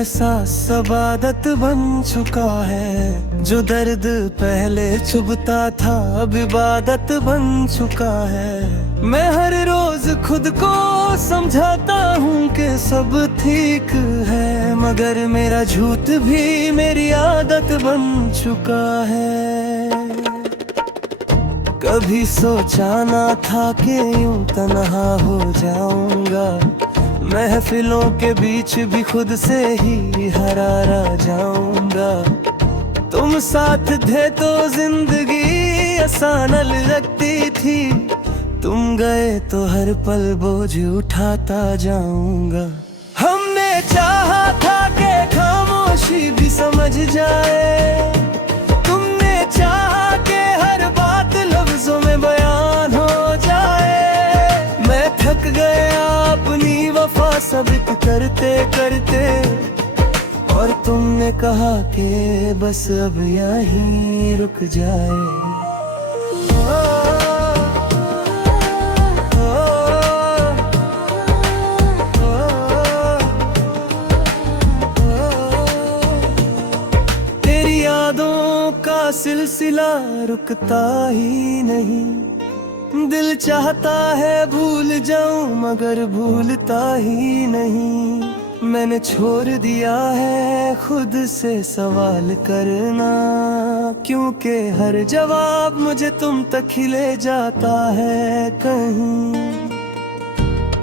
एहसास अब आदत बन चुका है, जो दर्द पहले चुभता था अब इबादत बन चुका है। मैं हर रोज खुद को समझाता हूँ कि सब ठीक है, मगर मेरा झूठ भी मेरी आदत बन चुका है। कभी सोचा ना था कि यूं तन्हा हो जाऊंगा, महफिलों के बीच भी खुद से ही हरा जाऊंगा। तुम साथ थे तो जिंदगी आसान लगती थी, तुम गए तो हर पल बोझ उठाता जाऊंगा। हमने चाहा था कि खामोशी भी समझ जाए, तुमने चाहा कि हर बात लफ्जों में बयान हो जाए। मैं थक गया अपनी वफा साबित करते करते, और तुमने कहा कि बस अब यहीं रुक जाए। तेरी यादों का सिलसिला रुकता ही नहीं, दिल चाहता है भूल जाऊं मगर भूलता ही नहीं। मैंने छोड़ दिया है खुद से सवाल करना, क्योंकि हर जवाब मुझे तुम तक ही ले जाता है कहीं।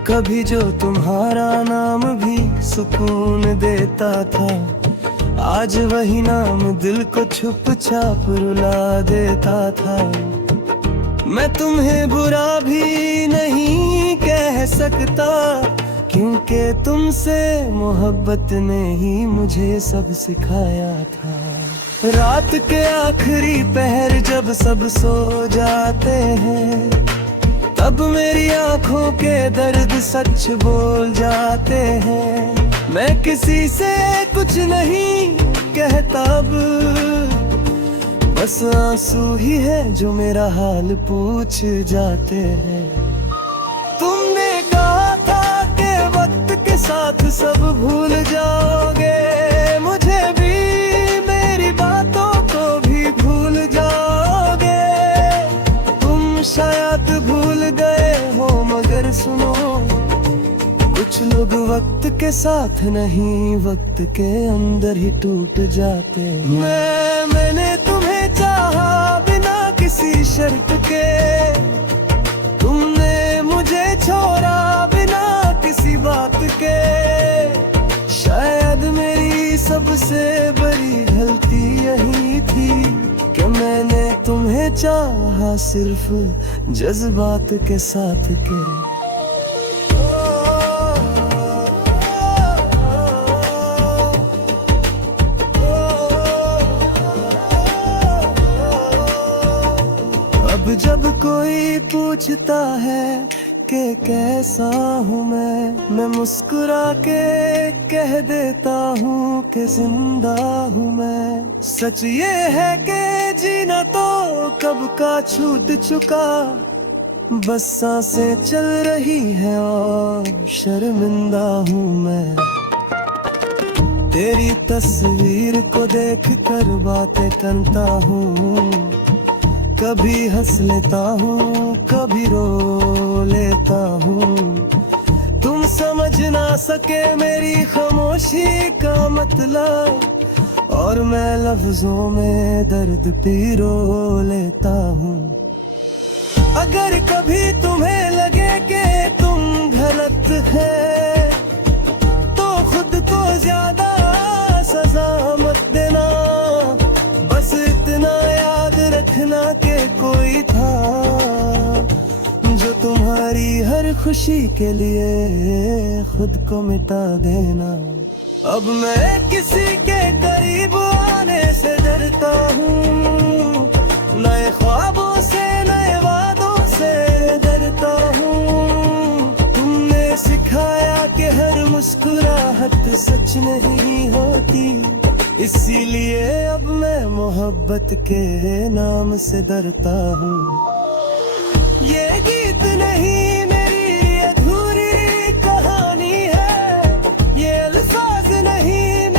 कभी जो तुम्हारा नाम भी सुकून देता था, आज वही नाम दिल को छुप छाप रुला देता था। मैं तुम्हें बुरा भी नहीं कह सकता, क्योंकि तुमसे मोहब्बत ने ही मुझे सब सिखाया था। रात के आखिरी पहर जब सब सो जाते हैं, तब मेरी आंखों के दर्द सच बोल जाते हैं। मैं किसी से कुछ नहीं कहता अब, बस आंसू ही है जो मेरा हाल पूछ जाते हैं। तुमने कहा था कि वक्त के साथ सब भूल जाओगे, मुझे भी मेरी बातों को भी भूल जाओगे। तुम शायद भूल गए हो मगर सुनो, कुछ लोग वक्त के साथ नहीं वक्त के अंदर ही टूट जाते। मैंने तुम्हें चाहा बिना किसी शर्त के, तुमने मुझे छोड़ा बिना किसी बात के। शायद मेरी सबसे बड़ी गलती यही थी कि मैंने तुम्हें चाहा सिर्फ जज्बात के साथ के। अब जब कोई पूछता है कि कैसा हूँ मैं मुस्कुरा के कह देता हूँ कि जिंदा हूँ मैं। सच ये है कि जीना तो कब का छूट चुका, बस सांसें चल रही है और शर्मिंदा हूँ मैं। तेरी तस्वीर को देख कर बातें करता हूँ, कभी हंस लेता हूँ कभी रो लेता हूँ। तुम समझ ना सके मेरी खामोशी का मतलब, और मैं लफ्जों में दर्द पिरो लेता हूँ। अगर कभी तुम्हें लगे कि तुम गलत है, तो खुद को ज्यादा सजा मत देना। बस इतना याद रखना कि कोई था जो तुम्हारी हर खुशी के लिए खुद को मिटा देना। अब मैं किसी के करीब आने से डरता हूँ, नए ख्वाबों से नए वादों से डरता हूँ। तुमने सिखाया कि हर मुस्कुराहट सच नहीं होती, इसीलिए अब मैं मोहब्बत के नाम से डरता हूँ। ये गीत नहीं मेरी अधूरी कहानी है, ये अल्फाज नहीं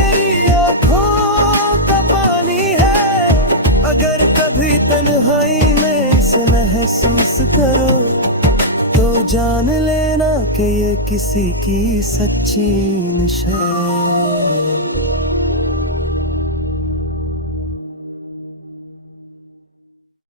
जान लेना कि ये किसी की सच्ची निशान है।